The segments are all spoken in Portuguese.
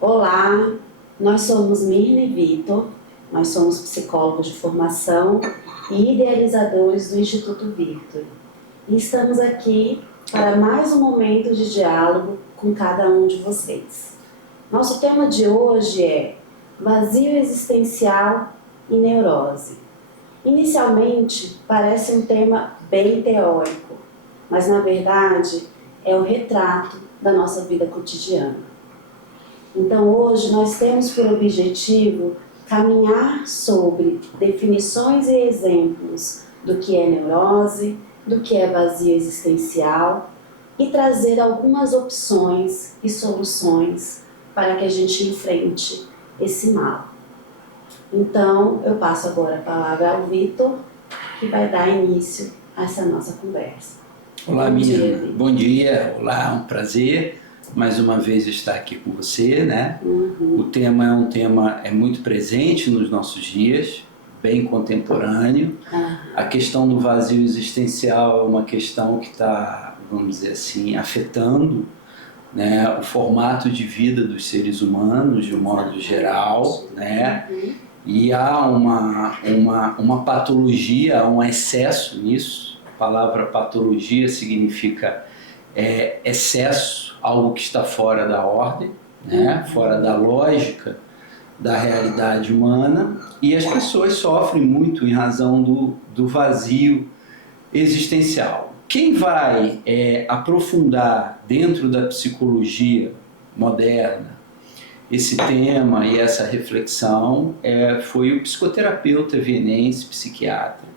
Olá, nós somos Mirna e Vitor, nós somos psicólogos de formação e idealizadores do Instituto Victor. E estamos aqui para mais um momento de diálogo com cada um de vocês. Nosso tema de hoje é vazio existencial e neurose. Inicialmente parece um tema bem teórico, mas na verdade é o retrato da nossa vida cotidiana. Então hoje nós temos por objetivo caminhar sobre definições e exemplos do que é neurose, do que é vazio existencial e trazer algumas opções e soluções para que a gente enfrente esse mal. Então eu passo agora a palavra ao Vitor, que vai dar início a essa nossa conversa. Olá, Mirna. Bom dia, olá, um prazer mais uma vez estar aqui com você, né? O tema é um tema muito presente nos nossos dias, bem contemporâneo. A questão do vazio existencial é uma questão que está, vamos dizer assim, afetando, né, o formato de vida dos seres humanos de um modo geral, né? E há uma patologia, há um excesso nisso. A palavra patologia significa excesso, algo que está fora da ordem, né? Fora da lógica da realidade humana, e as pessoas sofrem muito em razão do vazio existencial. Quem vai aprofundar dentro da psicologia moderna esse tema e essa reflexão foi o psicoterapeuta vienense, psiquiatra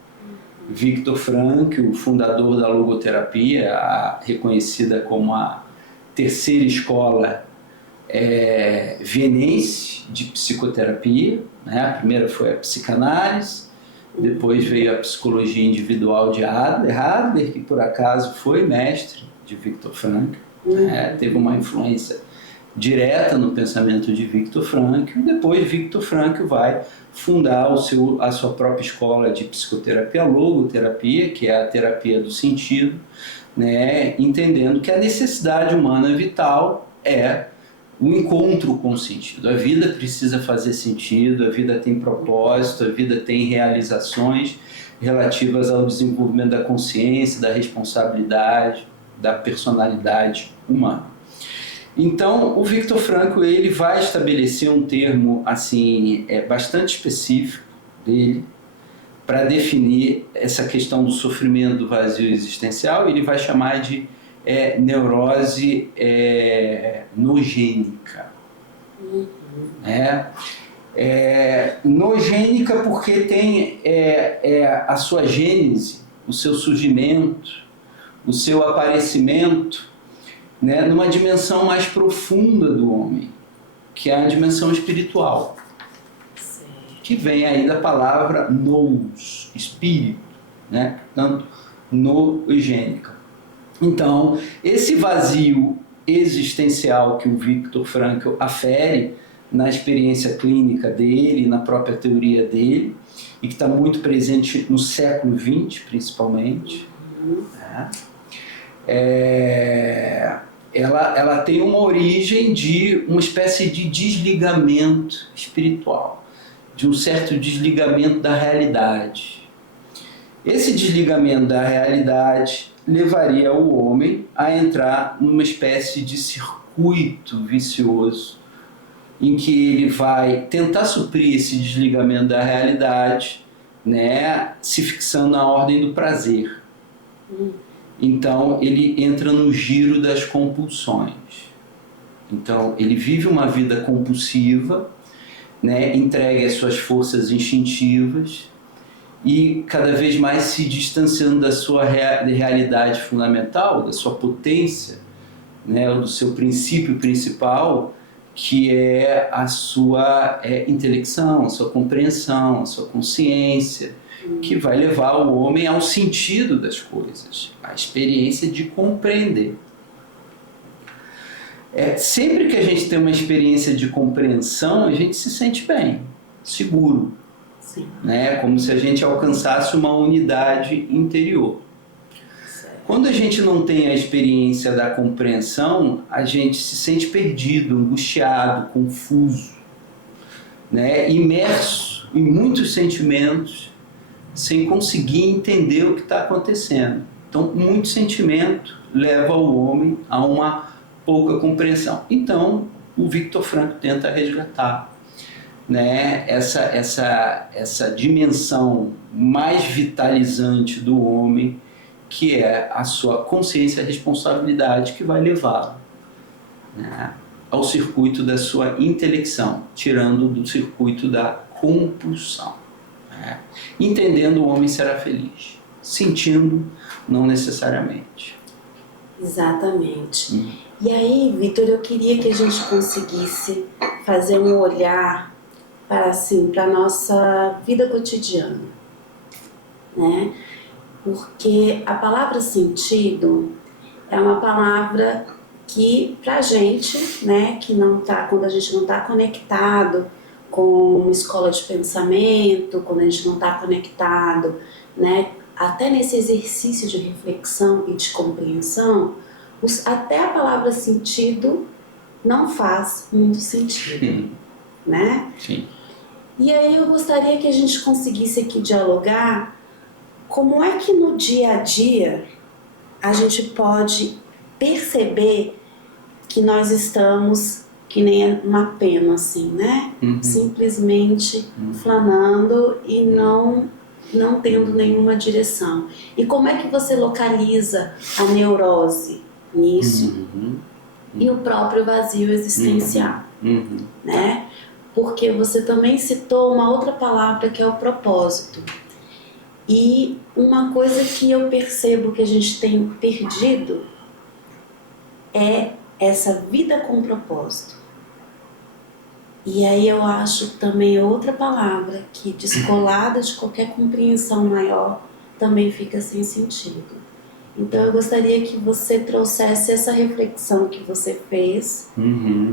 Viktor Frankl, o fundador da logoterapia, reconhecida como a terceira escola vienense de psicoterapia, né? A primeira foi a psicanálise, depois veio a psicologia individual de Adler, que por acaso foi mestre de Viktor Frankl, né? Teve uma influência direta no pensamento de Viktor Frankl, e depois Viktor Frankl vai fundar a sua própria escola de psicoterapia, a logoterapia, que é a terapia do sentido, né? Entendendo que a necessidade humana vital é o encontro com o sentido. A vida precisa fazer sentido, a vida tem propósito, a vida tem realizações relativas ao desenvolvimento da consciência, da responsabilidade, da personalidade humana. Então, o Viktor Frankl ele vai estabelecer um termo assim, bastante específico dele para definir essa questão do sofrimento, do vazio existencial. Ele vai chamar de neurose nogênica. Nogênica porque tem a sua gênese, o seu surgimento, o seu aparecimento, né, numa dimensão mais profunda do homem, que é a dimensão espiritual, que vem aí da palavra nous, espírito, né, portanto, nogênica. Então, esse vazio existencial que o Viktor Frankl afere na experiência clínica dele, na própria teoria dele, e que está muito presente no século XX, principalmente, né? Ela tem uma origem de uma espécie de desligamento espiritual, de um certo desligamento da realidade. Esse desligamento da realidade levaria o homem a entrar numa espécie de circuito vicioso, em que ele vai tentar suprir esse desligamento da realidade, né, se fixando na ordem do prazer. Então ele entra no giro das compulsões. Então ele vive uma vida compulsiva, né, entregue às suas forças instintivas e cada vez mais se distanciando da sua realidade fundamental, da sua potência, né, do seu princípio principal, que é a sua intelecção, a sua compreensão, a sua consciência, que vai levar o homem ao sentido das coisas, à experiência de compreender. Sempre que a gente tem uma experiência de compreensão, a gente se sente bem, seguro. Sim. Né? Como se a gente alcançasse uma unidade interior. Certo. Quando a gente não tem a experiência da compreensão, a gente se sente perdido, angustiado, confuso, né? Imerso em muitos sentimentos, sem conseguir entender o que está acontecendo. Então, muito sentimento leva o homem a uma pouca compreensão. Então, o Viktor Frankl tenta resgatar, né, essa dimensão mais vitalizante do homem, que é a sua consciência e responsabilidade, que vai levá-lo, né, ao circuito da sua intelecção, tirando do circuito da compulsão. Né? Entendendo, o homem será feliz. Sentindo, não necessariamente. Exatamente. E aí, Vitor, eu queria que a gente conseguisse fazer um olhar para a nossa vida cotidiana, né? Porque a palavra sentido é uma palavra que, para a gente, né, que não tá, quando a gente não está conectado com uma escola de pensamento, quando a gente não está conectado, né, até nesse exercício de reflexão e de compreensão, até a palavra sentido não faz muito sentido, né? Sim. E aí eu gostaria que a gente conseguisse aqui dialogar como é que no dia a dia a gente pode perceber que nós estamos que nem uma pena, assim, né? Simplesmente flanando e não tendo nenhuma direção. E como é que você localiza a neurose nisso e o próprio vazio existencial, né? Porque você também citou uma outra palavra que é o propósito. E uma coisa que eu percebo que a gente tem perdido é essa vida com propósito. E aí eu acho também outra palavra que, descolada de qualquer compreensão maior, também fica sem sentido. Então eu gostaria que você trouxesse essa reflexão que você fez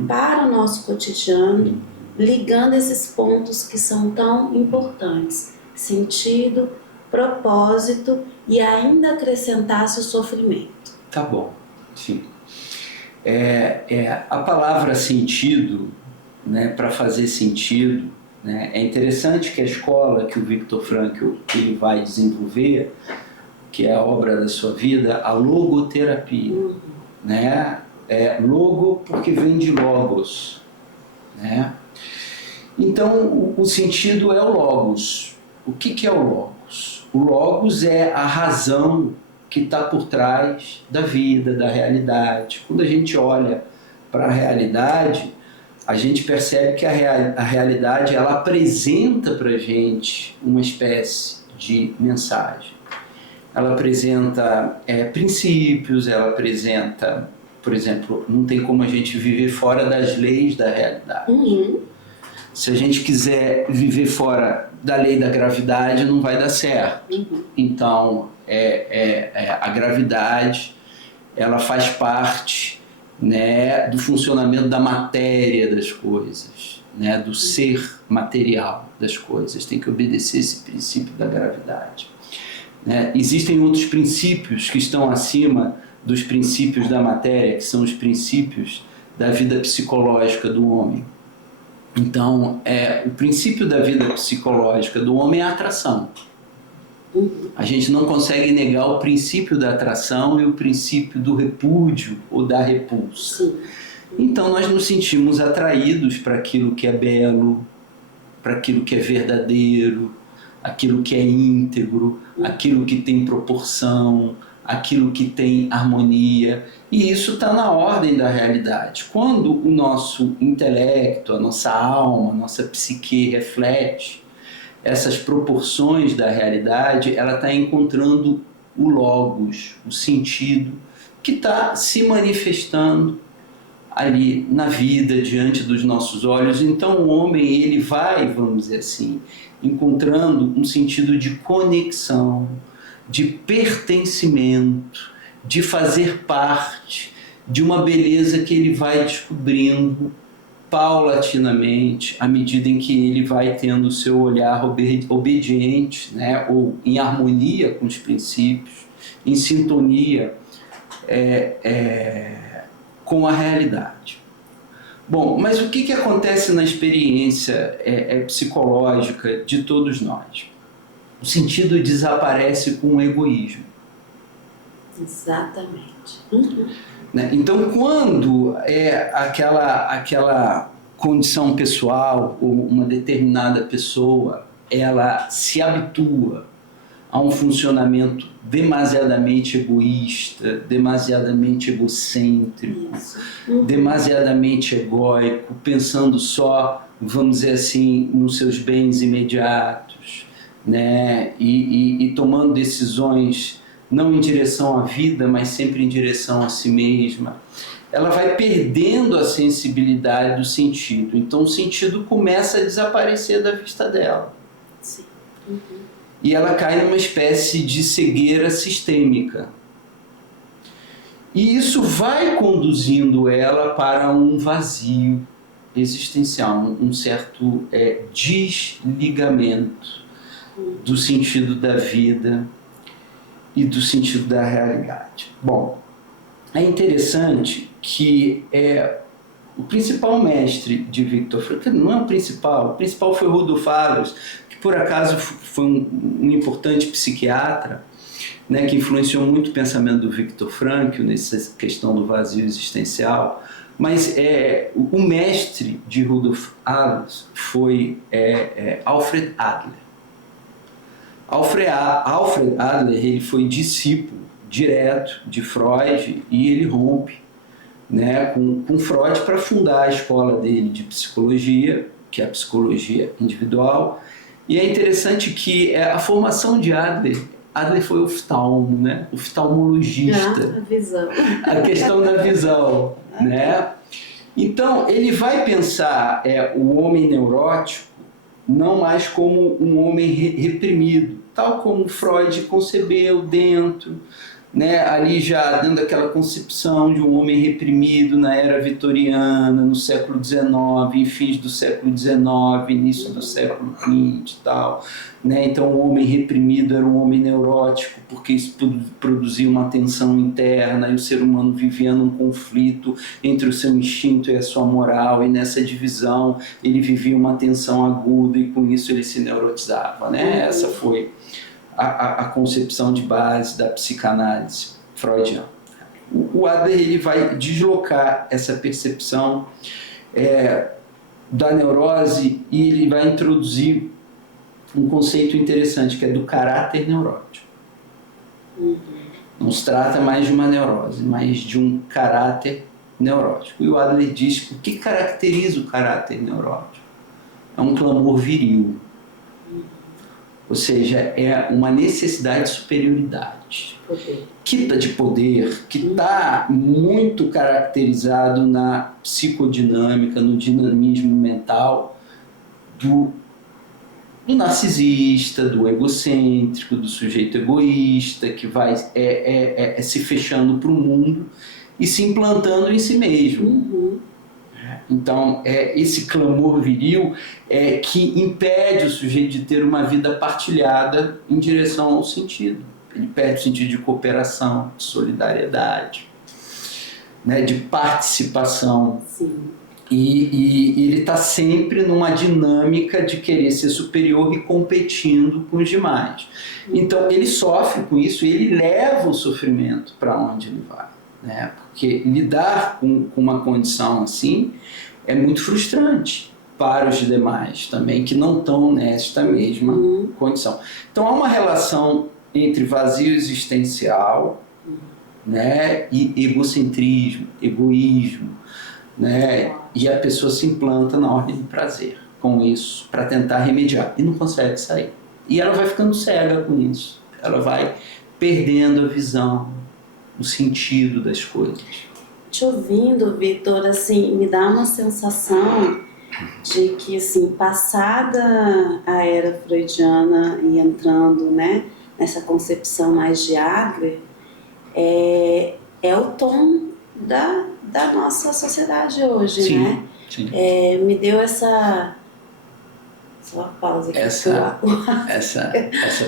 para o nosso cotidiano, ligando esses pontos que são tão importantes: sentido, propósito e ainda acrescentasse o sofrimento. Tá bom, sim. A palavra sentido, né, para fazer sentido, né, é interessante que a escola que o Viktor Frankl ele vai desenvolver, que é a obra da sua vida, a logoterapia, né? Logo porque vem de logos, né? Então o sentido é o logos. O que é o logos? O logos é a razão que está por trás da vida, da realidade. Quando a gente olha para a realidade, a gente percebe que a realidade ela apresenta para a gente uma espécie de mensagem. Ela apresenta princípios, ela apresenta, por exemplo, não tem como a gente viver fora das leis da realidade. Se a gente quiser viver fora da lei da gravidade, não vai dar certo. Então, a gravidade, ela faz parte, né, do funcionamento da matéria das coisas, né, do ser material das coisas. Tem que obedecer esse princípio da gravidade. Né? Existem outros princípios que estão acima dos princípios da matéria, que são os princípios da vida psicológica do homem. Então, o princípio da vida psicológica do homem é a atração. A gente não consegue negar o princípio da atração e o princípio do repúdio ou da repulsa. Então, nós nos sentimos atraídos para aquilo que é belo, para aquilo que é verdadeiro, aquilo que é íntegro, aquilo que tem proporção, aquilo que tem harmonia, e isso está na ordem da realidade. Quando o nosso intelecto, a nossa alma, a nossa psique reflete essas proporções da realidade, ela está encontrando o logos, o sentido, que está se manifestando ali na vida, diante dos nossos olhos. Então o homem ele vai, vamos dizer assim, encontrando um sentido de conexão, de pertencimento, de fazer parte de uma beleza que ele vai descobrindo paulatinamente, à medida em que ele vai tendo o seu olhar obediente, né, ou em harmonia com os princípios, em sintonia com a realidade. Bom, mas o que acontece na experiência psicológica de todos nós? O sentido desaparece com o egoísmo. Exatamente. Né? Então, quando aquela condição pessoal ou uma determinada pessoa ela se habitua a um funcionamento demasiadamente egoísta, demasiadamente egocêntrico, demasiadamente egóico, pensando só, vamos dizer assim, nos seus bens imediatos, né? E tomando decisões não em direção à vida, mas sempre em direção a si mesma, ela vai perdendo a sensibilidade do sentido. Então o sentido começa a desaparecer da vista dela. Sim. E ela cai numa espécie de cegueira sistêmica. E isso vai conduzindo ela para um vazio existencial, um certo desligamento do sentido da vida e do sentido da realidade. Bom, é interessante que o principal mestre de Viktor Frankl, não é o principal foi Rudolf Allers, que por acaso foi um importante psiquiatra, né, que influenciou muito o pensamento do Viktor Frankl nessa questão do vazio existencial, mas o mestre de Rudolf Allers foi Alfred Adler. Alfred Adler ele foi discípulo direto de Freud e ele rompe, né, com Freud para fundar a escola dele de psicologia, que é a psicologia individual. E é interessante que a formação de Adler foi oftalmo, né, oftalmologista. A visão. A questão da visão, né? Então ele vai pensar o homem neurótico não mais como um homem reprimido, tal como Freud concebeu dentro, né, ali já dando aquela concepção de um homem reprimido na era vitoriana, no século XIX, em fins do século XIX, início do século XX e tal. Né? Então o homem reprimido era um homem neurótico, porque isso produzia uma tensão interna e o ser humano vivia num conflito entre o seu instinto e a sua moral, e nessa divisão ele vivia uma tensão aguda e com isso ele se neurotizava. Né? Essa foi a concepção de base da psicanálise freudiana. O Adler ele vai deslocar essa percepção da neurose e ele vai introduzir um conceito interessante que é do caráter neurótico. Não se trata mais de uma neurose, mas de um caráter neurótico. E o Adler diz que o que caracteriza o caráter neurótico é um clamor viril. Ou seja, é uma necessidade de superioridade, de poder, que está muito caracterizado na psicodinâmica, no dinamismo mental do narcisista, do egocêntrico, do sujeito egoísta, que vai se fechando para o mundo e se implantando em si mesmo. Então, esse clamor viril que impede o sujeito de ter uma vida partilhada em direção ao sentido. Ele perde o sentido de cooperação, de solidariedade, né, de participação. Sim. E ele está sempre numa dinâmica de querer ser superior e competindo com os demais. Então, ele sofre com isso e ele leva o sofrimento para onde ele vai. Né? Porque lidar com uma condição assim é muito frustrante para os demais também, que não estão nesta mesma condição. Então há uma relação entre vazio existencial, né, e egocentrismo, egoísmo, né, e a pessoa se implanta na ordem do prazer com isso, para tentar remediar, e não consegue sair. E ela vai ficando cega com isso, ela vai perdendo a visão, o sentido das coisas. Te ouvindo, Vitor, assim, me dá uma sensação de que, assim, passada a era freudiana e entrando, né, nessa concepção mais de Adler, é o tom da nossa sociedade hoje, sim, né? Sim. Me deu essa Só uma pausa aqui. Essa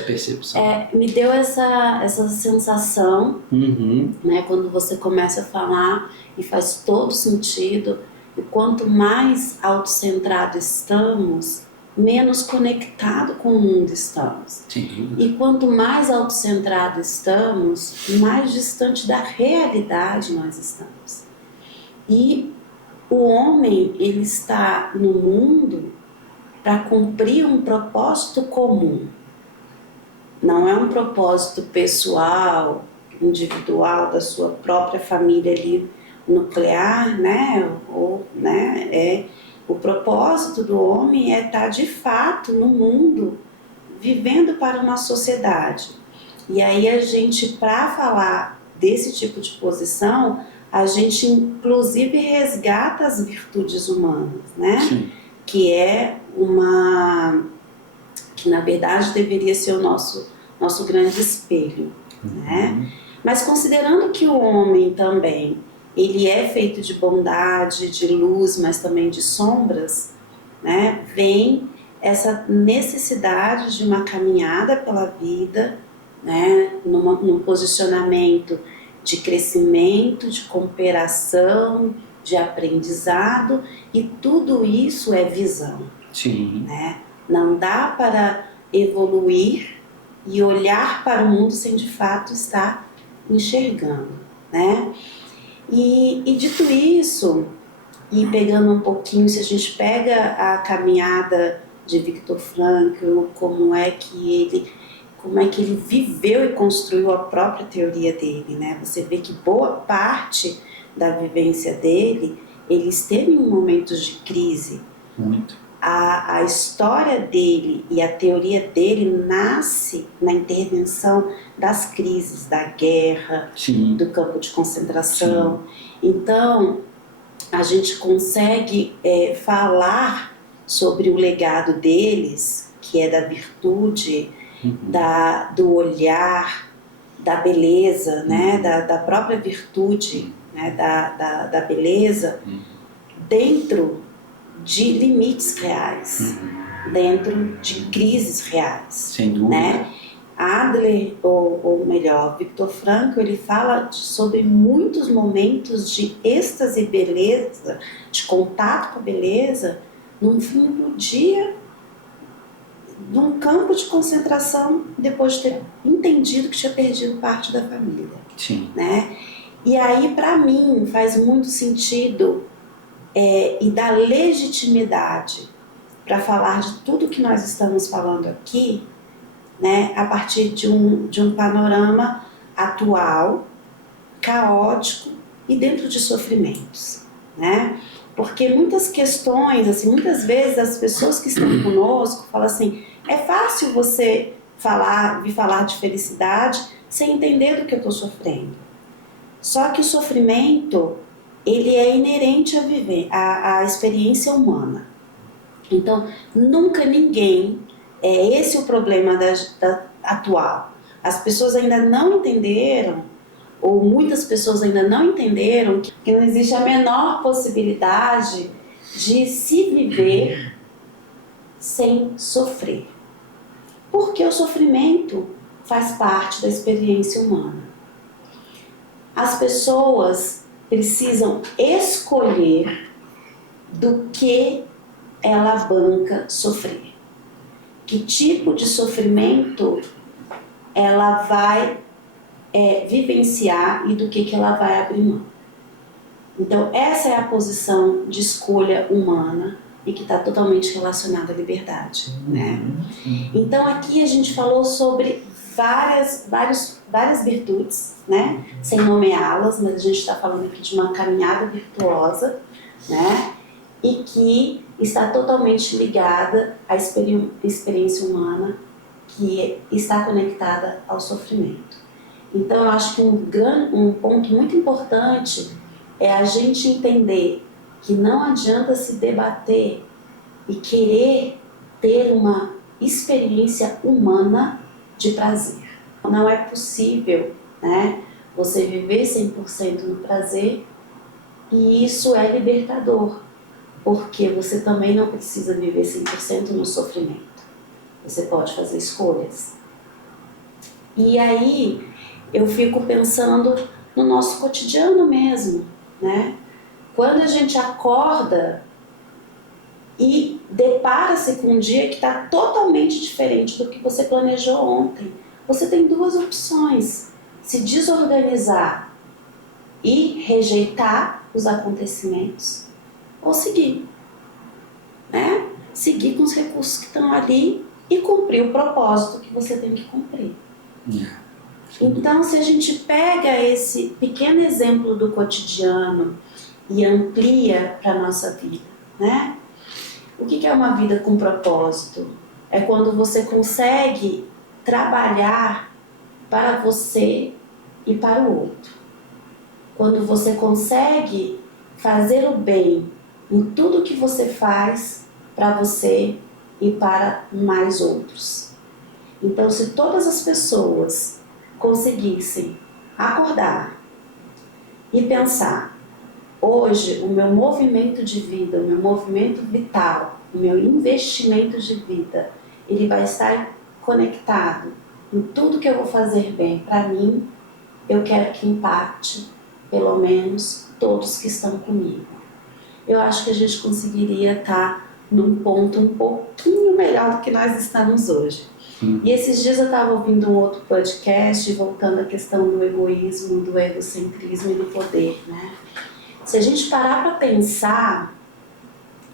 percepção. Me deu essa sensação, né, quando você começa a falar e faz todo sentido. E quanto mais autocentrado estamos, menos conectado com o mundo estamos. Sim. E quanto mais autocentrado estamos, mais distante da realidade nós estamos. E o homem, ele está no mundo para cumprir um propósito comum. Não é um propósito pessoal, individual, da sua própria família ali nuclear, né? O propósito do homem é estar de fato no mundo, vivendo para uma sociedade. E aí a gente, para falar desse tipo de posição, a gente inclusive resgata as virtudes humanas, né? Sim. Que é que na verdade deveria ser o nosso grande espelho, né? Mas considerando que o homem também, ele é feito de bondade, de luz, mas também de sombras, né? Vem essa necessidade de uma caminhada pela vida, né? Num posicionamento de crescimento, de cooperação, de aprendizado, e tudo isso é visão. Sim. Né? Não dá para evoluir e olhar para o mundo sem de fato estar enxergando, né? E dito isso, e pegando um pouquinho, se a gente pega a caminhada de Viktor Frankl, como é que ele viveu e construiu a própria teoria dele, né? Você vê que boa parte da vivência dele, ele esteve em momentos de crise. Muito. A história dele e a teoria dele nasce na intervenção das crises, da guerra, Sim. do campo de concentração. Sim. Então, a gente consegue falar sobre o legado deles, que é da virtude, do olhar, da beleza, né? Da própria virtude, né? da beleza, dentro de limites reais, dentro de crises reais. Sem dúvida. Né? Adler, ou melhor, Viktor Frankl, ele fala sobre muitos momentos de êxtase e beleza, de contato com a beleza, num fim do dia, num campo de concentração, depois de ter entendido que tinha perdido parte da família. Sim. Né? E aí, para mim, faz muito sentido e dá legitimidade para falar de tudo que nós estamos falando aqui, né, a partir de um panorama atual, caótico e dentro de sofrimentos, né? Porque muitas questões, assim, muitas vezes as pessoas que estão conosco falam assim, é fácil você vir falar de felicidade sem entender do que eu estou sofrendo. Só que o sofrimento, ele é inerente a viver, a experiência humana. Então, nunca ninguém, esse é o problema atual. As pessoas ainda não entenderam, ou muitas pessoas ainda não entenderam, que não existe a menor possibilidade de se viver sem sofrer. Porque o sofrimento faz parte da experiência humana. As pessoas precisam escolher do que ela banca sofrer. Que tipo de sofrimento ela vai vivenciar e do que ela vai abrir mão. Então, essa é a posição de escolha humana e que está totalmente relacionada à liberdade. Né? Então, aqui a gente falou sobre várias virtudes, né? Sem nomeá-las, mas a gente está falando aqui de uma caminhada virtuosa, né? E que está totalmente ligada à experiência humana, que está conectada ao sofrimento. Então, eu acho que um ponto muito importante é a gente entender que não adianta se debater e querer ter uma experiência humana de prazer. Não é possível, né, você viver 100% no prazer, e isso é libertador, porque você também não precisa viver 100% no sofrimento. Você pode fazer escolhas. E aí eu fico pensando no nosso cotidiano mesmo, né? Quando a gente acorda e depara-se com um dia que está totalmente diferente do que você planejou ontem, você tem duas opções: se desorganizar e rejeitar os acontecimentos, ou seguir, né? Seguir com os recursos que estão ali e cumprir o propósito que você tem que cumprir. Então, se a gente pega esse pequeno exemplo do cotidiano e amplia para a nossa vida, né? O que é uma vida com propósito? É quando você consegue trabalhar para você e para o outro. Quando você consegue fazer o bem em tudo que você faz para você e para mais outros. Então, se todas as pessoas conseguissem acordar e pensar: hoje o meu movimento de vida, o meu movimento vital, o meu investimento de vida, ele vai estar conectado em tudo que eu vou fazer bem para mim, eu quero que impacte pelo menos todos que estão comigo. Eu acho que a gente conseguiria estar num ponto um pouquinho melhor do que nós estamos hoje. E esses dias eu estava ouvindo um outro podcast, voltando à questão do egoísmo, do egocentrismo e do poder, né? Se a gente parar para pensar,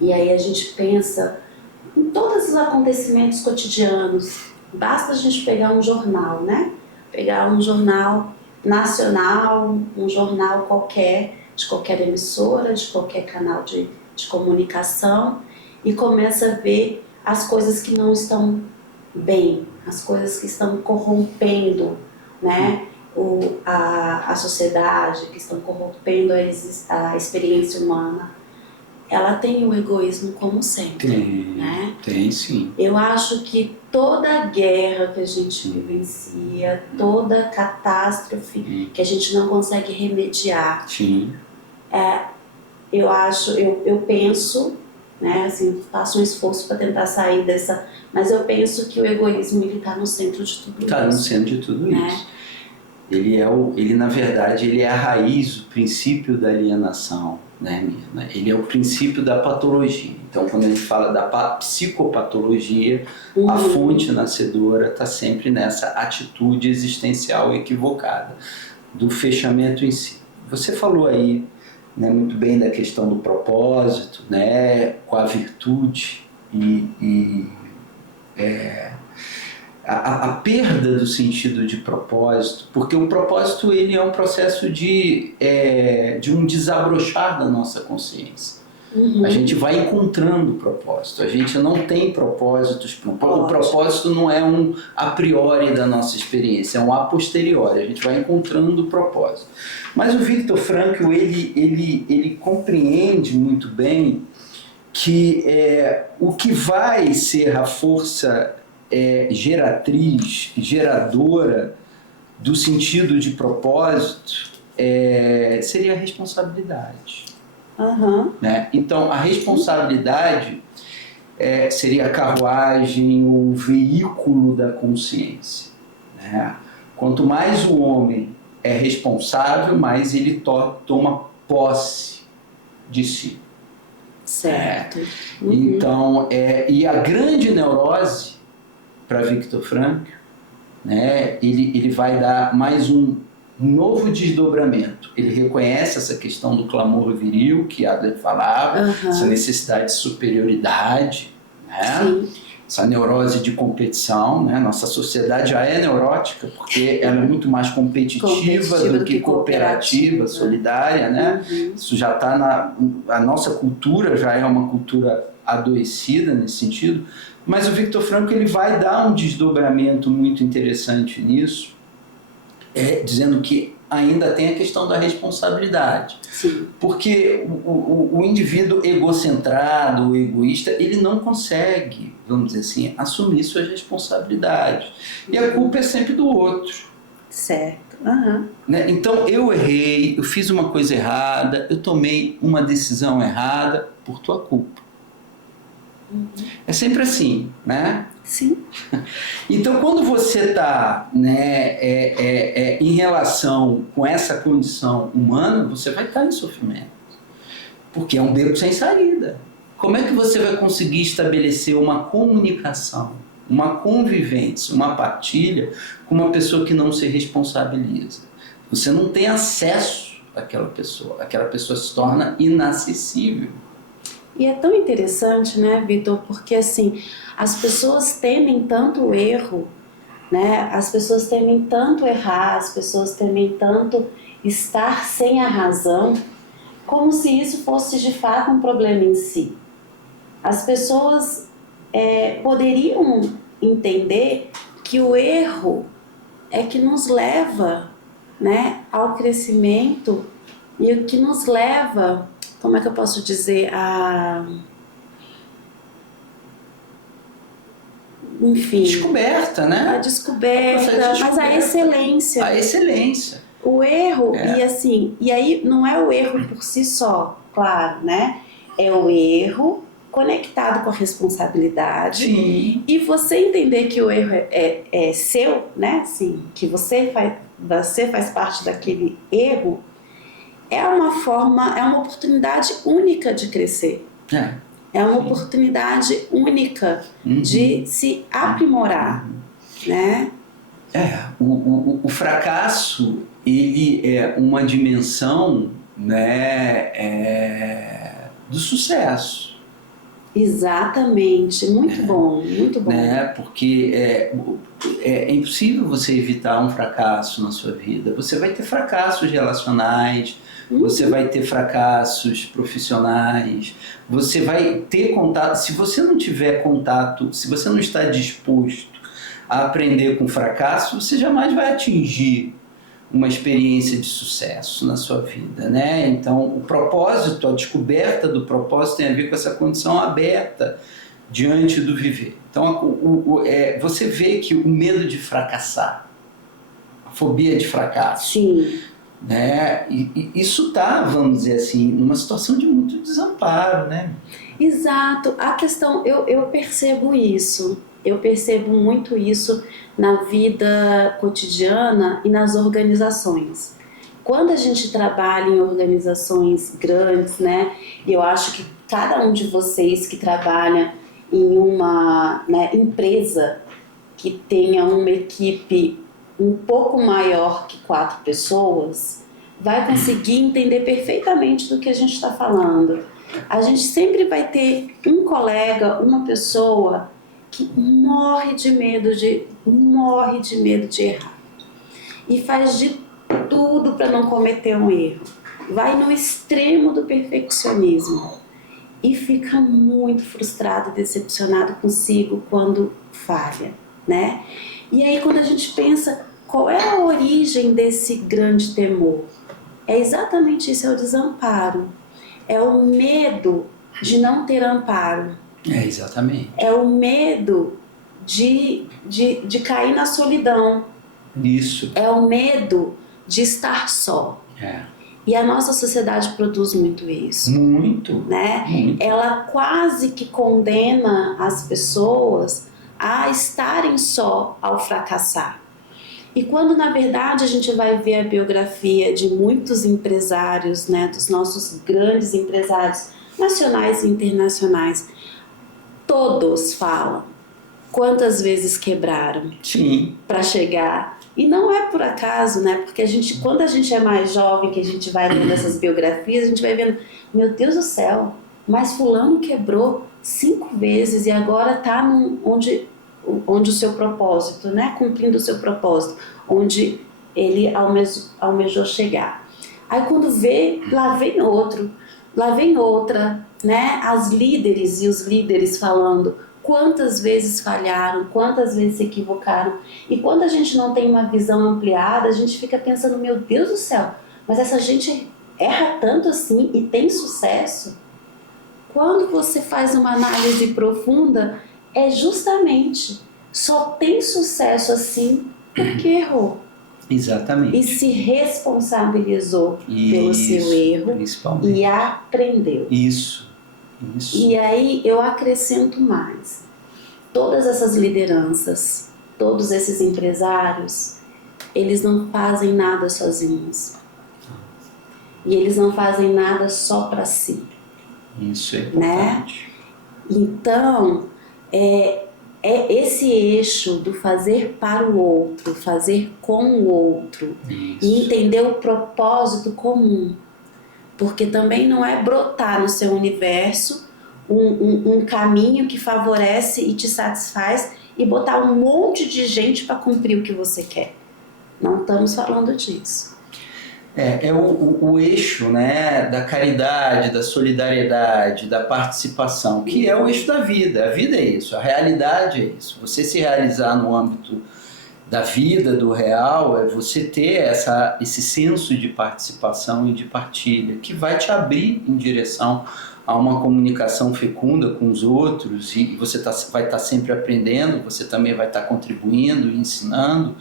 e aí a gente pensa em todos os acontecimentos cotidianos, basta a gente pegar um jornal, né? Pegar um jornal nacional, um jornal qualquer, de qualquer emissora, de qualquer canal de comunicação, e começa a ver as coisas que não estão bem, as coisas que estão corrompendo, né? A sociedade, que estão corrompendo a experiência humana. Ela tem o egoísmo como centro, né? Tem sim. Eu acho que toda guerra que a gente vivencia, toda catástrofe que a gente não consegue remediar, eu penso, né, assim, faço um esforço para tentar sair dessa, mas eu penso que o egoísmo ele está no centro de tudo isso. Está no centro de tudo isso. Ele na verdade ele é a raiz, o princípio da alienação, né, Mirna? Ele é o princípio da patologia. Então, quando a gente fala da psicopatologia, a fonte nascedora está sempre nessa atitude existencial equivocada do fechamento em si. Você falou aí, né, muito bem da questão do propósito, né, com a virtude a perda do sentido de propósito, porque o propósito ele é um processo de um desabrochar da nossa consciência. A gente vai encontrando o propósito, a gente não tem propósitos. O propósito não é um a priori da nossa experiência, é um a posteriori, a gente vai encontrando o propósito. Mas o Viktor Frankl, ele compreende muito bem que o que vai ser a força geratriz, geradora do sentido de propósito seria a responsabilidade. Né? Então, a responsabilidade seria a carruagem, o veículo da consciência. Né? Quanto mais o homem é responsável, mais ele toma posse de si. Certo. Então, e a grande neurose para Viktor Frankl, né, ele vai dar mais um novo desdobramento. Ele reconhece essa questão do clamor viril que Adler falava, essa necessidade de superioridade, né? Essa neurose de competição, né? Nossa sociedade já é neurótica porque ela é muito mais competitiva do que cooperativa, solidária, né? Isso já está a nossa cultura já é uma cultura adoecida nesse sentido, mas o Viktor Frankl ele vai dar um desdobramento muito interessante nisso, dizendo que ainda tem a questão da responsabilidade. Sim. Porque o indivíduo egocentrado, o egoísta, ele não consegue, vamos dizer assim, assumir suas responsabilidades. E a culpa é sempre do outro. Certo. Uhum. Né? Então eu errei, eu fiz uma coisa errada, eu tomei uma decisão errada por tua culpa. Uhum. É sempre assim, né? Sim. Então quando você está, né, em relação com essa condição humana, você vai estar em sofrimento. Porque é um beco sem saída. Como é que você vai conseguir estabelecer uma comunicação, uma convivência, uma partilha com uma pessoa que não se responsabiliza? Você não tem acesso àquela pessoa se torna inacessível. E é tão interessante, né, Vitor, porque assim, as pessoas temem tanto o erro, né? As pessoas temem tanto errar, as pessoas temem tanto estar sem a razão, como se isso fosse de fato um problema em si. As pessoas poderiam entender que o erro é que nos leva, né, ao crescimento e o que nos leva, como é que eu posso dizer, enfim, Descoberta, né? a descoberta, mas a excelência. A excelência. O erro, e assim, e aí não é o erro por si só, claro, né? É o erro conectado com a responsabilidade. Sim. E você entender que o erro é seu, né? Assim, que você faz parte daquele erro, é uma oportunidade única de crescer. É uma oportunidade única de se aprimorar, né? O fracasso, ele é uma dimensão, né, do sucesso. Exatamente, muito bom, muito bom. Né? Porque é impossível você evitar um fracasso na sua vida. Você vai ter fracassos relacionais, você vai ter fracassos profissionais, você vai ter contato. Se você não tiver contato, se você não está disposto a aprender com fracasso, você jamais vai atingir uma experiência de sucesso na sua vida, né? Então, o propósito, a descoberta do propósito tem a ver com essa condição aberta diante do viver. Então, você vê que o medo de fracassar, a fobia de fracasso, sim, né? E isso está, vamos dizer assim, numa situação de muito desamparo, né? Exato. A questão, eu percebo isso. Eu percebo muito isso na vida cotidiana e nas organizações. Quando a gente trabalha em organizações grandes, né? E eu acho que cada um de vocês que trabalha em uma, né, empresa que tenha uma equipe um pouco maior que 4 pessoas, vai conseguir entender perfeitamente do que a gente está falando. A gente sempre vai ter um colega, uma pessoa que morre de medo de errar e faz de tudo para não cometer um erro. Vai no extremo do perfeccionismo e fica muito frustrado, decepcionado consigo quando falha, né? E aí quando a gente pensa qual é a origem desse grande temor, é exatamente isso, é o desamparo. É o medo de não ter amparo. Exatamente. É o medo de cair na solidão. Isso. É o medo de estar só. E a nossa sociedade produz muito isso. Muito. Né? Muito. Ela quase que condena as pessoas a estarem só ao fracassar. E quando na verdade a gente vai ver a biografia de muitos empresários, né, dos nossos grandes empresários nacionais e internacionais, todos falam quantas vezes quebraram para chegar. E não é por acaso, né? Porque quando a gente é mais jovem, que a gente vai lendo essas biografias, a gente vai vendo, meu Deus do céu, mas fulano quebrou 5 vezes e agora está onde o seu propósito, né? Cumprindo o seu propósito, onde ele almejou chegar. Aí quando vê, lá vem outro, lá vem outra, né? As líderes e os líderes falando quantas vezes falharam, quantas vezes se equivocaram. E quando a gente não tem uma visão ampliada, a gente fica pensando, meu Deus do céu, mas essa gente erra tanto assim e tem sucesso? Quando você faz uma análise profunda, é justamente, só tem sucesso assim porque errou. Exatamente. E se responsabilizou pelo seu erro e aprendeu. Isso. E aí eu acrescento mais. Todas essas lideranças, todos esses empresários, eles não fazem nada sozinhos. E eles não fazem nada só para si. Isso é importante. Então, é esse eixo do fazer para o outro, fazer com o outro, e entender o propósito comum. Porque também não é brotar no seu universo um caminho que favorece e te satisfaz e botar um monte de gente para cumprir o que você quer. Não estamos falando disso. É o eixo, né, da caridade, da solidariedade, da participação, que é o eixo da vida. A vida é isso, a realidade é isso. Você se realizar no âmbito da vida, do real, é você ter esse senso de participação e de partilha, que vai te abrir em direção a uma comunicação fecunda com os outros, e você vai estar sempre aprendendo, você também vai estar contribuindo e ensinando,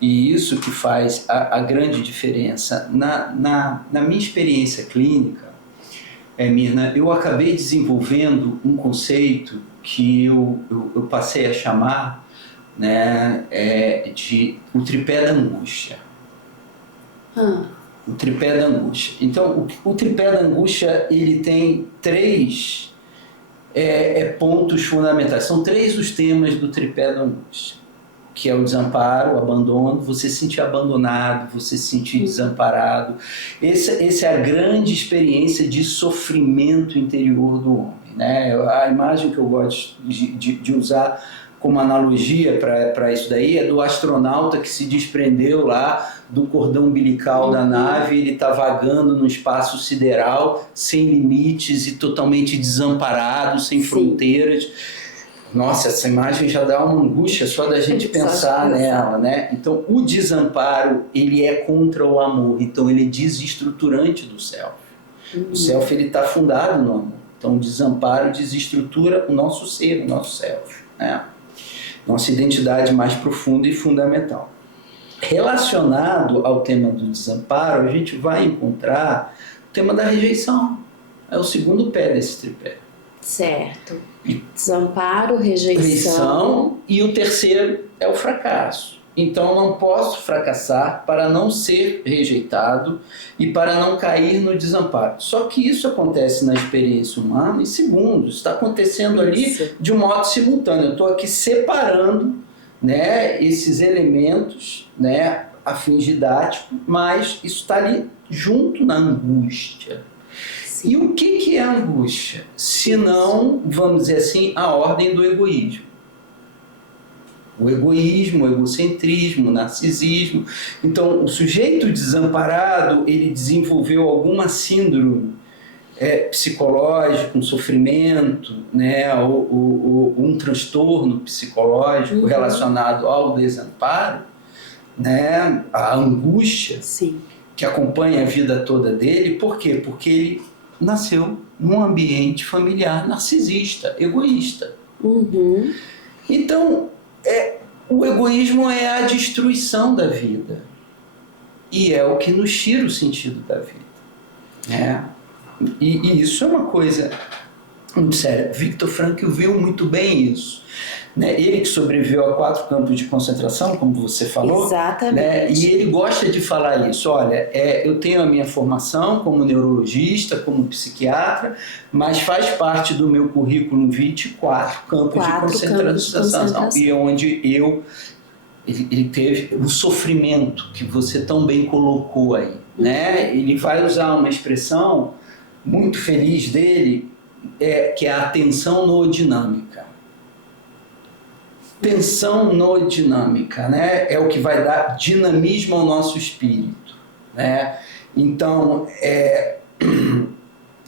e isso que faz a grande diferença. Na minha experiência clínica, Mirna, eu acabei desenvolvendo um conceito que eu passei a chamar, né, de o tripé da angústia. O tripé da angústia. Então, o tripé da angústia, ele tem 3 pontos fundamentais. São 3 os temas do tripé da angústia, que é o desamparo, o abandono, você se sentir abandonado, você se sentir desamparado. Essa é a grande experiência de sofrimento interior do homem, né? A imagem que eu gosto de usar como analogia para isso daí é do astronauta que se desprendeu lá do cordão umbilical da nave, ele está vagando no espaço sideral, sem limites e totalmente desamparado, sem fronteiras. Nossa, essa imagem já dá uma angústia só da gente pensar nela, né? Então, o desamparo, ele é contra o amor, então ele é desestruturante do self. O self, ele está fundado no amor. Então, o desamparo desestrutura o nosso ser, o nosso self, né? Nossa identidade mais profunda e fundamental. Relacionado ao tema do desamparo, a gente vai encontrar o tema da rejeição. É o segundo pé desse tripé. Certo. Desamparo, rejeição. E o terceiro é o fracasso. Então, eu não posso fracassar para não ser rejeitado e para não cair no desamparo. Só que isso acontece na experiência humana em segundos. Está acontecendo ali de um modo simultâneo. Eu estou aqui separando, né, esses elementos, né, a fim didático, mas isso está ali junto na angústia. E o que é a angústia? Se não, vamos dizer assim, a ordem do egoísmo. O egoísmo, o egocentrismo, o narcisismo. Então, o sujeito desamparado, ele desenvolveu alguma síndrome psicológica, um sofrimento, né, ou um transtorno psicológico relacionado ao desamparo, né, a angústia que acompanha a vida toda dele. Por quê? Porque ele nasceu num ambiente familiar narcisista, egoísta. Então, o egoísmo é a destruição da vida e é o que nos tira o sentido da vida, né? E isso é uma coisa muito séria. Viktor Frankl viu muito bem isso, né? Ele que sobreviveu a 4 campos de concentração, como você falou. Exatamente. Né? E ele gosta de falar isso. Olha, eu tenho a minha formação como neurologista, como psiquiatra, mas faz parte do meu currículo vitae 4 campos de concentração. E onde ele teve o sofrimento que você tão bem colocou aí, né? Ele vai usar uma expressão muito feliz dele, que é a tensão noodinâmica. Tensão noodinâmica, né? É o que vai dar dinamismo ao nosso espírito, né? Então,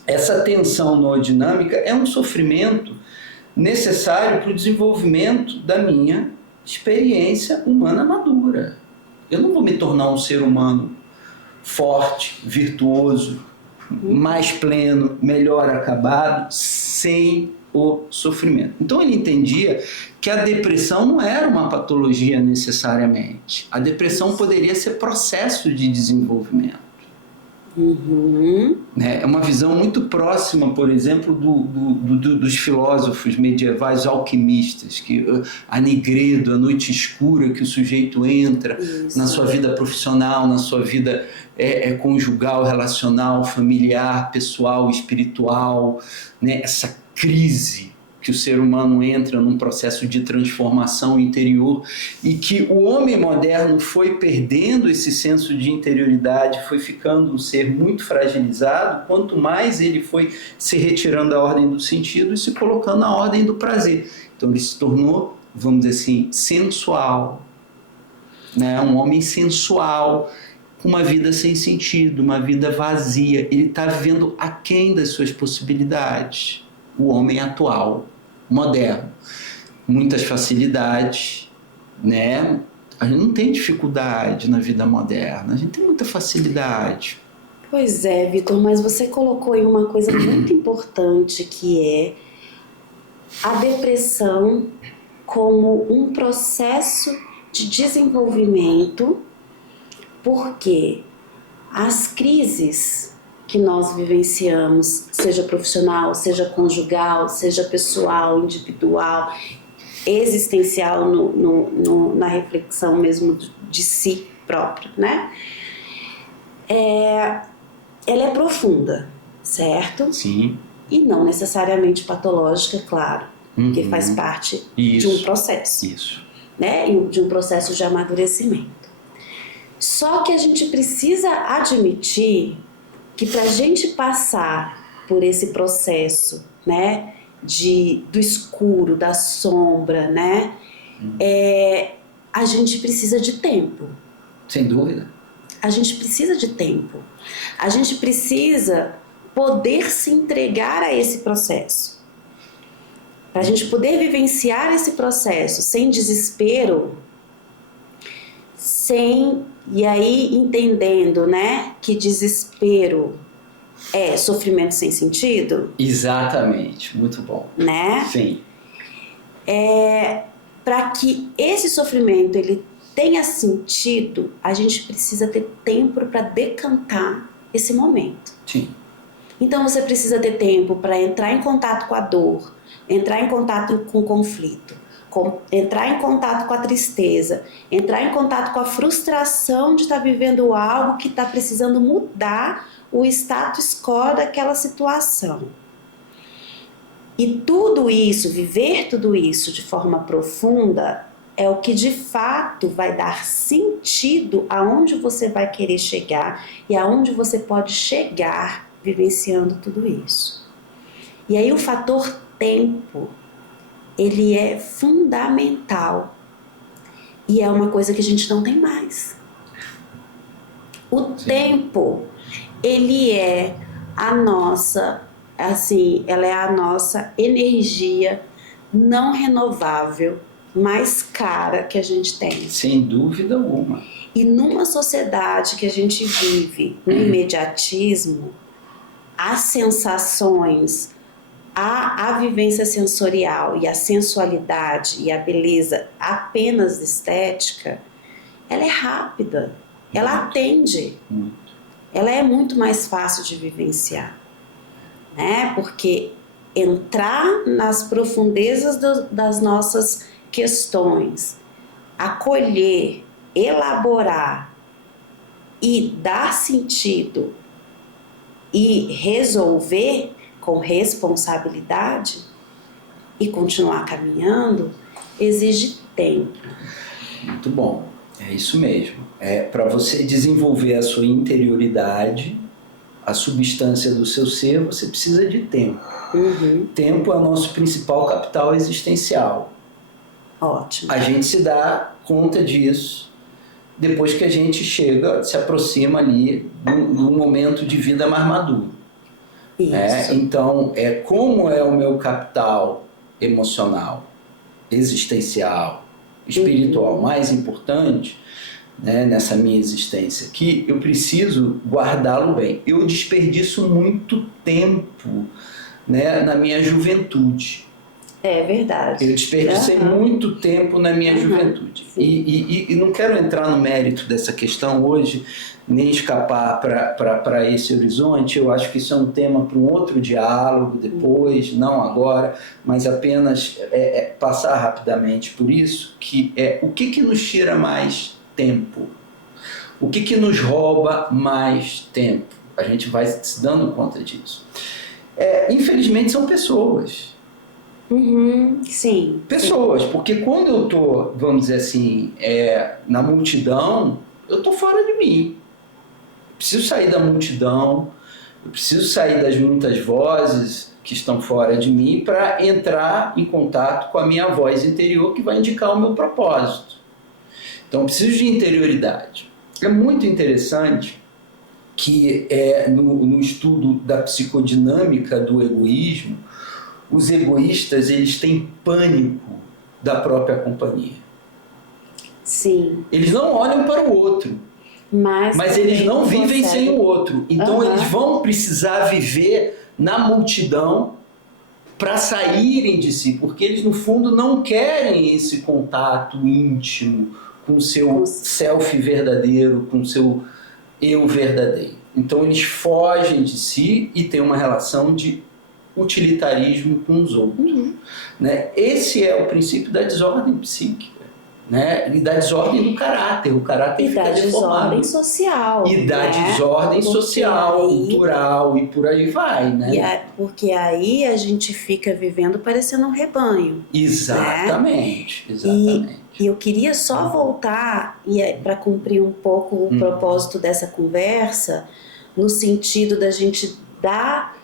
essa tensão noodinâmica é um sofrimento necessário para o desenvolvimento da minha experiência humana madura. Eu não vou me tornar um ser humano forte, virtuoso, mais pleno, melhor acabado, sem o sofrimento. Então ele entendia que a depressão não era uma patologia necessariamente. A depressão poderia ser processo de desenvolvimento. É uma visão muito próxima, por exemplo, dos filósofos medievais alquimistas, que a Negredo, a noite escura que o sujeito entra na sua vida profissional, na sua vida conjugal, relacional, familiar, pessoal, espiritual, né? Essa crise que o ser humano entra num processo de transformação interior e que o homem moderno foi perdendo esse senso de interioridade, foi ficando um ser muito fragilizado, quanto mais ele foi se retirando da ordem do sentido e se colocando na ordem do prazer. Então ele se tornou, vamos dizer assim, sensual, né? Um homem sensual, com uma vida sem sentido, uma vida vazia. Ele está vivendo aquém das suas possibilidades. O homem atual, moderno, muitas facilidades, né? A gente não tem dificuldade na vida moderna, a gente tem muita facilidade. Pois é, Vitor, mas você colocou aí uma coisa muito importante, que é a depressão como um processo de desenvolvimento, porque as crises que nós vivenciamos, seja profissional, seja conjugal, seja pessoal, individual, existencial na reflexão mesmo de si próprio, né? Ela é profunda, certo? Sim. E não necessariamente patológica, claro, porque faz parte de um processo. Isso. Né? E de um processo de amadurecimento. Só que a gente precisa admitir que para a gente passar por esse processo, né, do escuro, da sombra, né, a gente precisa de tempo. Sem dúvida. A gente precisa de tempo. A gente precisa poder se entregar a esse processo. Para a gente poder vivenciar esse processo sem desespero, e aí entendendo, né, que desespero é sofrimento sem sentido. Exatamente, muito bom. Né? Sim. Para que esse sofrimento ele tenha sentido, a gente precisa ter tempo para decantar esse momento. Sim. Então você precisa ter tempo para entrar em contato com a dor, entrar em contato com o conflito, entrar em contato com a tristeza, entrar em contato com a frustração de estar vivendo algo que está precisando mudar o status quo daquela situação. E tudo isso, viver tudo isso de forma profunda, é o que de fato vai dar sentido aonde você vai querer chegar e aonde você pode chegar vivenciando tudo isso. E aí o fator tempo, ele é fundamental e é uma coisa que a gente não tem mais. O tempo, ele é a nossa, assim, ela é a nossa energia não renovável mais cara que a gente tem. Sem dúvida alguma. E numa sociedade que a gente vive no imediatismo, as sensações, a vivência sensorial e a sensualidade e a beleza apenas estética, ela é rápida, ela atende, ela é muito mais fácil de vivenciar, né? Porque entrar nas profundezas das nossas questões, acolher, elaborar e dar sentido e resolver com responsabilidade e continuar caminhando, exige tempo. Muito bom, é isso mesmo. Para você desenvolver a sua interioridade, a substância do seu ser, você precisa de tempo. Tempo é o nosso principal capital existencial. Ótimo. A gente se dá conta disso depois que a gente se aproxima ali do momento de vida mais maduro. Então, como é o meu capital emocional, existencial, espiritual mais importante, né, nessa minha existência aqui, eu preciso guardá-lo bem. Eu desperdiço muito tempo né, na minha juventude. É verdade. Eu desperdicei muito tempo na minha juventude. E não quero entrar no mérito dessa questão hoje, nem escapar para esse horizonte. Eu acho que isso é um tema para um outro diálogo depois, não agora, mas apenas passar rapidamente por isso, que o que nos tira mais tempo? O que nos rouba mais tempo? A gente vai se dando conta disso. Infelizmente são pessoas. Sim. Pessoas, porque quando eu estou, vamos dizer assim, na multidão, eu estou fora de mim. Preciso sair da multidão, eu preciso sair das muitas vozes que estão fora de mim para entrar em contato com a minha voz interior que vai indicar o meu propósito. Então, eu preciso de interioridade. É muito interessante que no estudo da psicodinâmica do egoísmo, os egoístas, eles têm pânico da própria companhia. Sim. Eles não olham para o outro, mas eles não vivem sem o outro. Então eles vão precisar viver na multidão para saírem de si, porque eles no fundo não querem esse contato íntimo com o seu self verdadeiro, com o seu eu verdadeiro. Então eles fogem de si e têm uma relação de utilitarismo com os outros. Né? Esse é o princípio da desordem psíquica, né? E da desordem do caráter. O caráter fica deformado. E da desordem social. E da desordem social, cultural e por aí vai. Né? Porque aí a gente fica vivendo parecendo um rebanho. Exatamente. Né? Exatamente. E eu queria só voltar para cumprir um pouco o propósito dessa conversa, no sentido da gente dar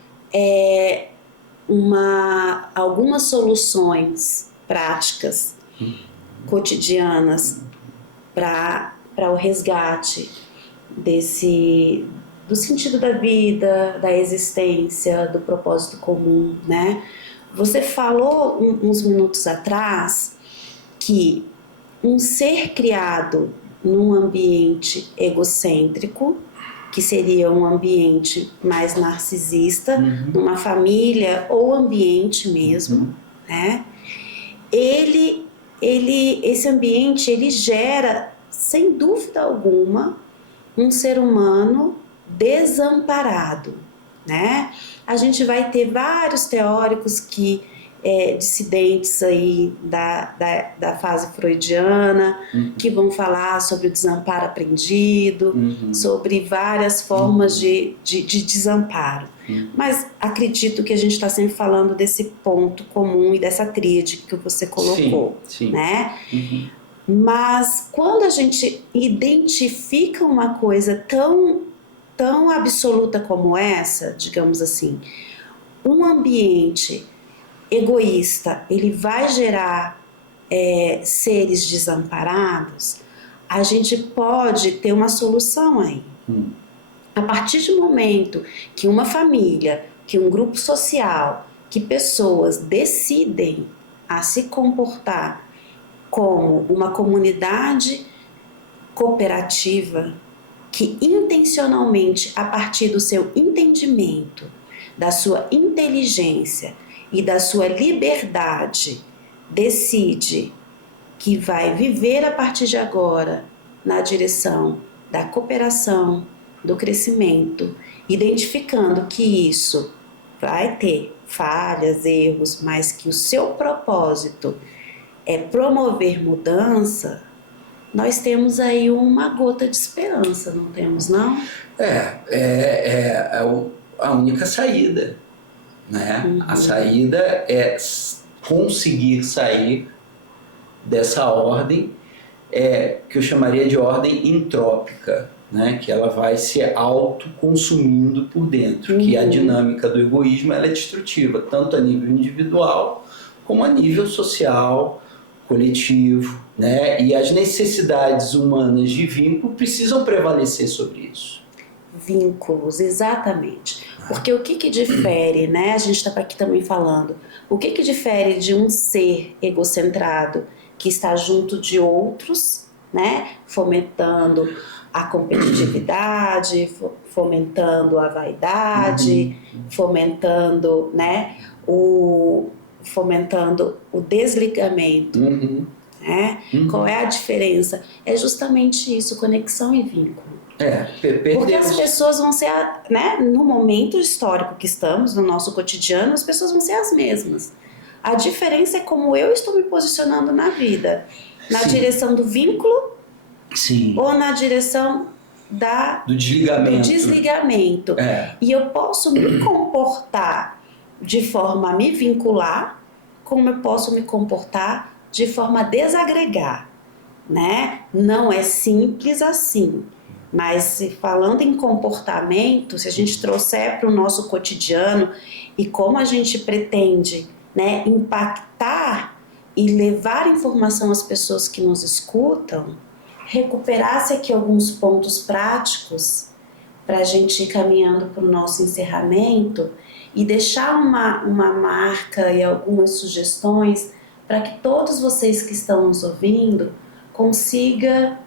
algumas soluções práticas, cotidianas, para o resgate do sentido da vida, da existência, do propósito comum, né? Você falou uns minutos atrás que um ser criado num ambiente egocêntrico, que seria um ambiente mais narcisista, numa família ou ambiente mesmo, né? Esse ambiente, ele gera, sem dúvida alguma, um ser humano desamparado, né? A gente vai ter vários teóricos dissidentes aí da fase freudiana, que vão falar sobre o desamparo aprendido, sobre várias formas de desamparo. Mas acredito que a gente está sempre falando desse ponto comum e dessa tríade que você colocou, sim. Né? Mas quando a gente identifica uma coisa tão absoluta como essa, digamos assim, um ambiente egoísta, ele vai gerar seres desamparados, a gente pode ter uma solução aí. A partir do momento que uma família, que um grupo social, que pessoas decidem a se comportar como uma comunidade cooperativa, que intencionalmente, a partir do seu entendimento, da sua inteligência e da sua liberdade, decide que vai viver a partir de agora na direção da cooperação, do crescimento, identificando que isso vai ter falhas, erros, mas que o seu propósito é promover mudança, nós temos aí uma gota de esperança, não temos, não? A única saída. Né? A saída é conseguir sair dessa ordem que eu chamaria de ordem entrópica, né? Que ela vai se autoconsumindo por dentro, que a dinâmica do egoísmo ela é destrutiva, tanto a nível individual como a nível social, coletivo, né? E as necessidades humanas de vínculo precisam prevalecer sobre isso. Vínculos, exatamente. Porque o que difere, né? A gente está aqui também falando, o que difere de um ser egocentrado que está junto de outros né? Fomentando a competitividade, fomentando a vaidade, fomentando, né, fomentando o desligamento. Né? Qual é a diferença? É justamente isso, conexão e vínculo. Porque as pessoas vão ser, né, no momento histórico que estamos, no nosso cotidiano, as pessoas vão ser as mesmas. A diferença é como eu estou me posicionando na vida. Na direção do vínculo ou na direção do desligamento. E eu posso me comportar de forma a me vincular, como eu posso me comportar de forma a desagregar, né? Não é simples assim, mas falando em comportamento, se a gente trouxer para o nosso cotidiano e como a gente pretende, né, impactar e levar informação às pessoas que nos escutam, recuperasse aqui alguns pontos práticos para a gente ir caminhando para o nosso encerramento e deixar uma marca e algumas sugestões para que todos vocês que estão nos ouvindo consigam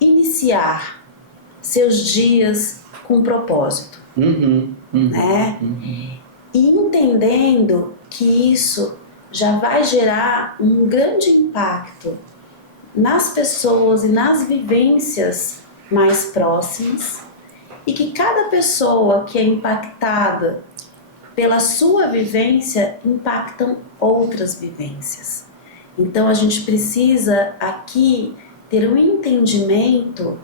iniciar seus dias com propósito, né? E entendendo que isso já vai gerar um grande impacto nas pessoas e nas vivências mais próximas, e que cada pessoa que é impactada pela sua vivência impactam outras vivências. Então a gente precisa aqui ter um entendimento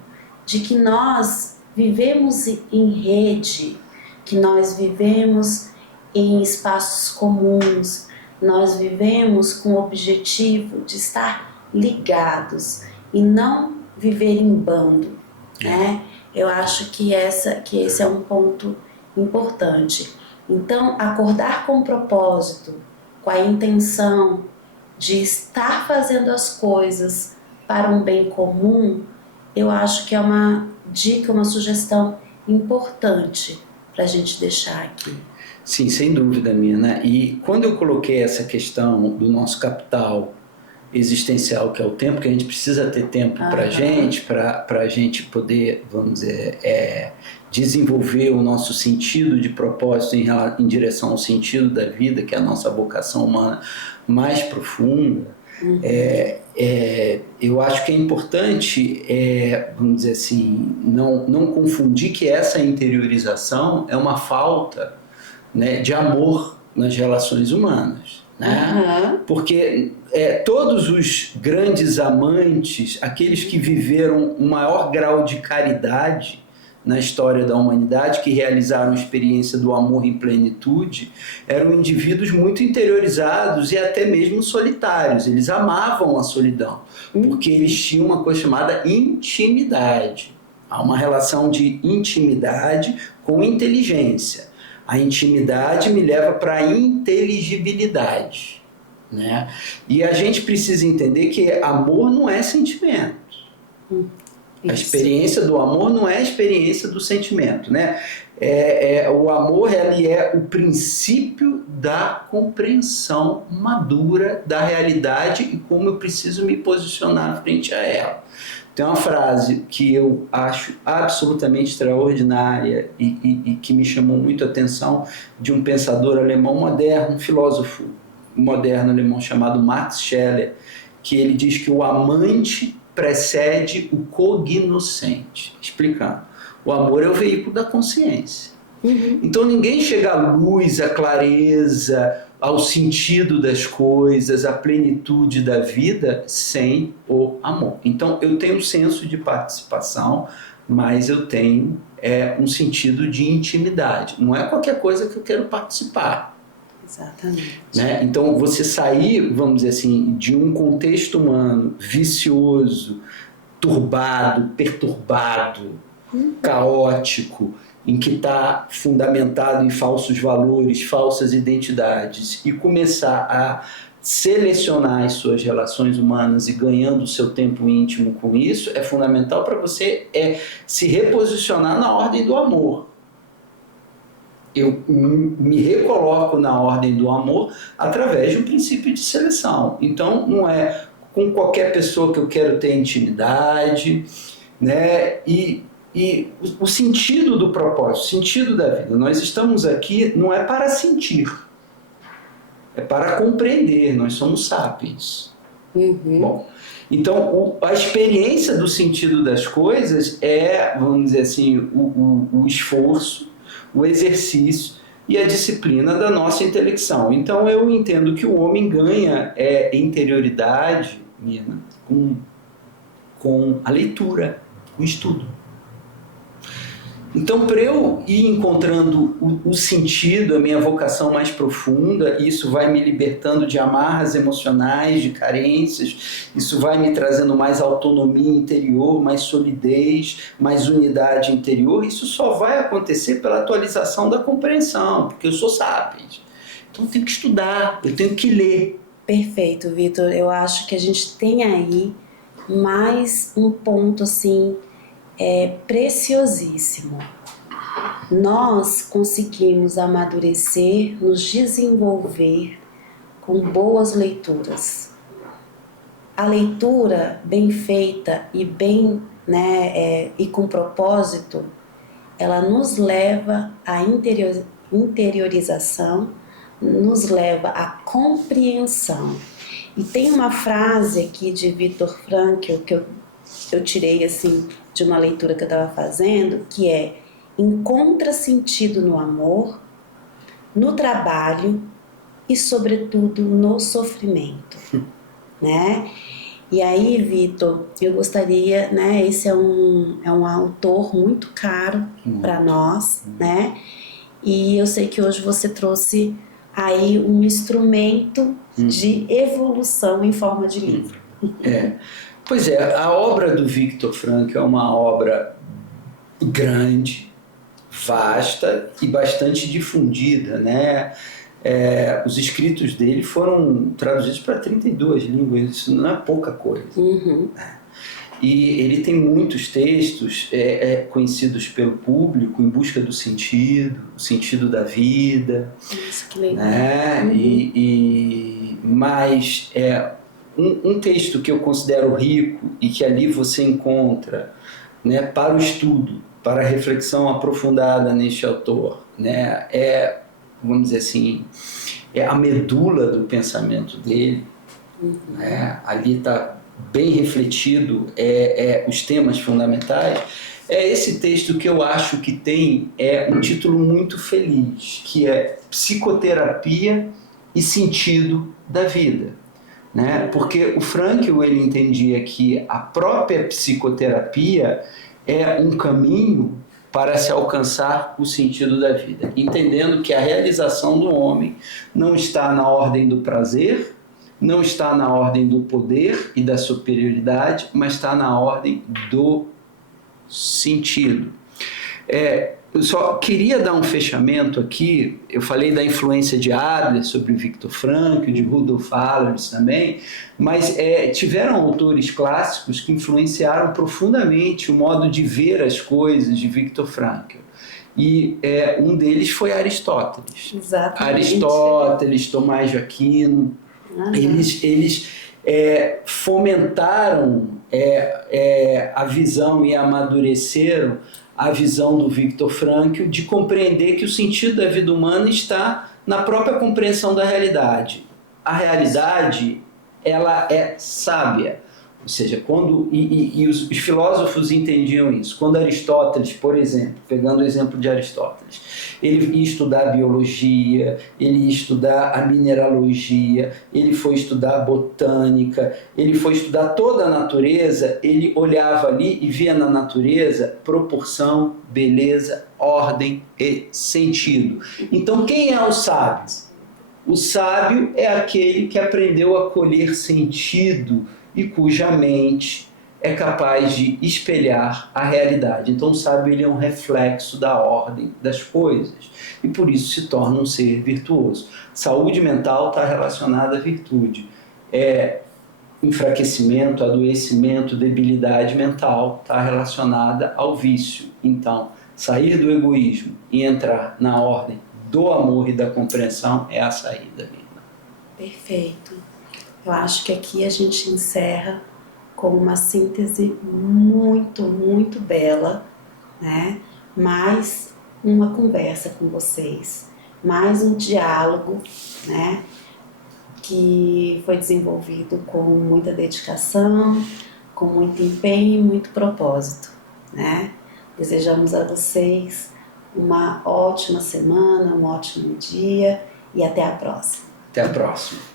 de que nós vivemos em rede, que nós vivemos em espaços comuns, nós vivemos com o objetivo de estar ligados e não viver em bando, né? Eu acho que esse é um ponto importante. Então, acordar com propósito, com a intenção de estar fazendo as coisas para um bem comum, eu acho que é uma dica, uma sugestão importante para a gente deixar aqui. Sim, sem dúvida, Mina. E quando eu coloquei essa questão do nosso capital existencial, que é o tempo, que a gente precisa ter tempo para a gente poder, vamos dizer, desenvolver o nosso sentido de propósito em direção ao sentido da vida, que é a nossa vocação humana mais profunda. Eu acho que é importante, vamos dizer assim, não confundir que essa interiorização é uma falta, né, de amor nas relações humanas. Né? Porque todos os grandes amantes, aqueles que viveram o maior grau de caridade na história da humanidade, que realizaram a experiência do amor em plenitude, eram indivíduos muito interiorizados e até mesmo solitários. Eles amavam a solidão, porque eles tinham uma coisa chamada intimidade. Há uma relação de intimidade com inteligência. A intimidade me leva para a inteligibilidade, né? E a gente precisa entender que amor não é sentimento. A experiência do amor não é a experiência do sentimento, né? O amor, ele é o princípio da compreensão madura da realidade e como eu preciso me posicionar frente a ela. Tem uma frase que eu acho absolutamente extraordinária e que me chamou muito a atenção, de um pensador alemão moderno, um filósofo moderno alemão chamado Max Scheler, que ele diz que o amante precede o cognoscente. Explicando, o amor é o veículo da consciência. Então ninguém chega à luz, à clareza, ao sentido das coisas, à plenitude da vida sem o amor. Então eu tenho um senso de participação, mas eu tenho um sentido de intimidade. Não é qualquer coisa que eu quero participar. Exatamente. Né? Então você sair, vamos dizer assim, de um contexto humano vicioso, turbado, perturbado, caótico, em que está fundamentado em falsos valores, falsas identidades, e começar a selecionar as suas relações humanas e ganhando o seu tempo íntimo com isso, é fundamental para você se reposicionar na ordem do amor. Eu me recoloco na ordem do amor através de um princípio de seleção. Então, não é com qualquer pessoa que eu quero ter intimidade, né? E o sentido do propósito, o sentido da vida. Nós estamos aqui não é para sentir, é para compreender. Nós somos sapiens. Bom, então a experiência do sentido das coisas é, vamos dizer assim, o esforço, o exercício e a disciplina da nossa intelecção. Então eu entendo que o homem ganha interioridade, Nina, com a leitura, com o estudo. Então, para eu ir encontrando o sentido, a minha vocação mais profunda, isso vai me libertando de amarras emocionais, de carências, isso vai me trazendo mais autonomia interior, mais solidez, mais unidade interior. Isso só vai acontecer pela atualização da compreensão, porque eu sou sapiens. Então, eu tenho que estudar, eu tenho que ler. Perfeito, Vitor. Eu acho que a gente tem aí mais um ponto, assim, preciosíssimo. Nós conseguimos amadurecer, nos desenvolver com boas leituras. A leitura bem feita e bem, e com propósito, ela nos leva à interiorização, nos leva à compreensão. E tem uma frase aqui de Viktor Frankl que eu tirei assim de uma leitura que eu estava fazendo, que é: encontra sentido no amor, no trabalho e, sobretudo, no sofrimento, né? E aí, Vitor, eu gostaria, né? Esse é um autor muito caro para nós, né? E eu sei que hoje você trouxe aí um instrumento de evolução em forma de livro. Pois é, a obra do Viktor Frankl é uma obra grande, vasta e bastante difundida, né? Os escritos dele foram traduzidos para 32 línguas, isso não é pouca coisa. E ele tem muitos textos conhecidos pelo público em busca do sentido, o sentido da vida. Isso, que legal. Né? Mas um texto que eu considero rico e que ali você encontra, né, para o estudo, para a reflexão aprofundada neste autor, né, vamos dizer assim, é a medula do pensamento dele, né? Ali está bem refletido os temas fundamentais. É esse texto que eu acho que tem um título muito feliz, que é Psicoterapia e Sentido da Vida, né? Porque o Frankl, ele entendia que a própria psicoterapia é um caminho para se alcançar o sentido da vida, entendendo que a realização do homem não está na ordem do prazer, não está na ordem do poder e da superioridade, mas está na ordem do sentido. Eu só queria dar um fechamento aqui. Eu falei da influência de Adler sobre Viktor Frankl, de Rudolf Allers também, mas tiveram autores clássicos que influenciaram profundamente o modo de ver as coisas de Viktor Frankl. E um deles foi Aristóteles. Exatamente. Aristóteles, Tomás de Aquino, eles fomentaram a visão e amadureceram a visão do Viktor Frankl de compreender que o sentido da vida humana está na própria compreensão da realidade. A realidade, ela é sábia. Ou seja, os filósofos entendiam isso. Quando Aristóteles, por exemplo, pegando o exemplo de Aristóteles, ele ia estudar biologia, ele ia estudar a mineralogia, ele foi estudar botânica, ele foi estudar toda a natureza, ele olhava ali e via na natureza proporção, beleza, ordem e sentido. Então, quem é o sábio? O sábio é aquele que aprendeu a colher sentido e cuja mente é capaz de espelhar a realidade. Então o sábio, ele é um reflexo da ordem das coisas e por isso se torna um ser virtuoso. Saúde mental está relacionada à virtude. Enfraquecimento, adoecimento, debilidade mental está relacionada ao vício. Então, sair do egoísmo e entrar na ordem do amor e da compreensão é a saída. Perfeito. Eu acho que aqui a gente encerra com uma síntese muito, muito bela, né? Mais uma conversa com vocês, mais um diálogo, né? Que foi desenvolvido com muita dedicação, com muito empenho e muito propósito, né? Desejamos a vocês uma ótima semana, um ótimo dia e até a próxima. Até a próxima.